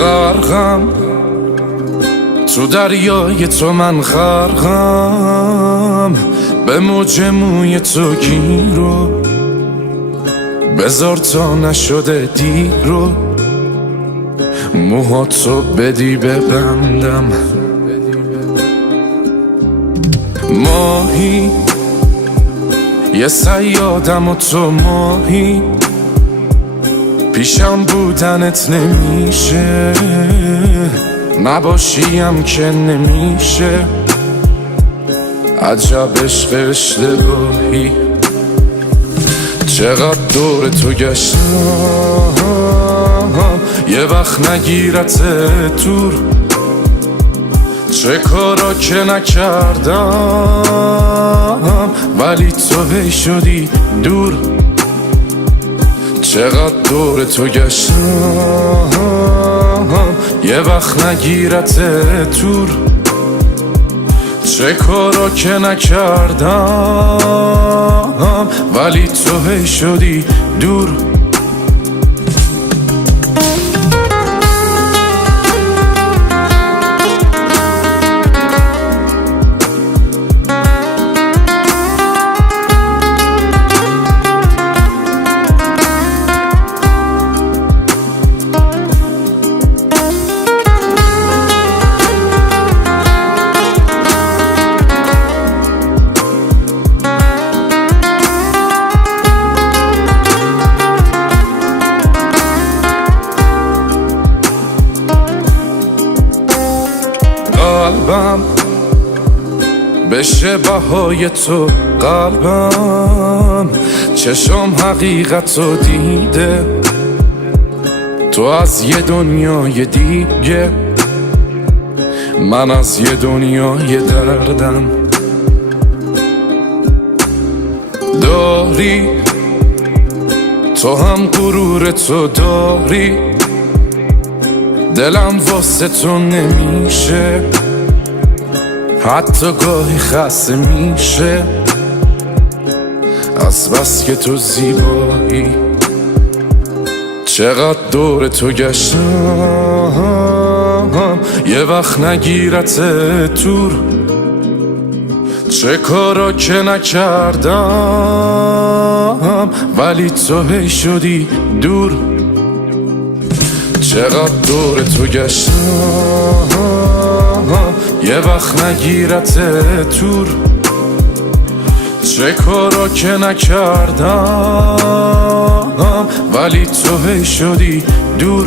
غرقم تو دریای تو، من غرقم به موج موی تو گیرو، بذار تا نشده دیرو، موهاتو بدی ببندم. ماهی یه صیادم و تو ماهی، پیشم بودنت نمیشه، نباشیم که نمیشه. عجب عشق اشتباهی، چقدر دور تو گشتم یه وقت نگیرت دور، چه کارا که نکردم ولی تو هی شدی دور. چقدر دور تو گشتم یه وقت نگیرت دور، چه کارا که نکردم ولی تو هی شدی دور. قلبم بشه بهای تو، قلبم چشم حقیقتو دیده، تو از یه دنیای دیگه، من از یه دنیای دردم. داری تو هم غرور تو داری، دلم واسه تو نمیشه، حتی گاهی خسته میشه از بس که تو زیبایی. چقدر دور تو گشتم یه وقت نگیرت دور، چه کارا که نکردم ولی تو هی شدی دور. چقدر دور تو گشتم یه وقت نگیرت دور، چه کارا که نکردم ولی تو هی شدی دور.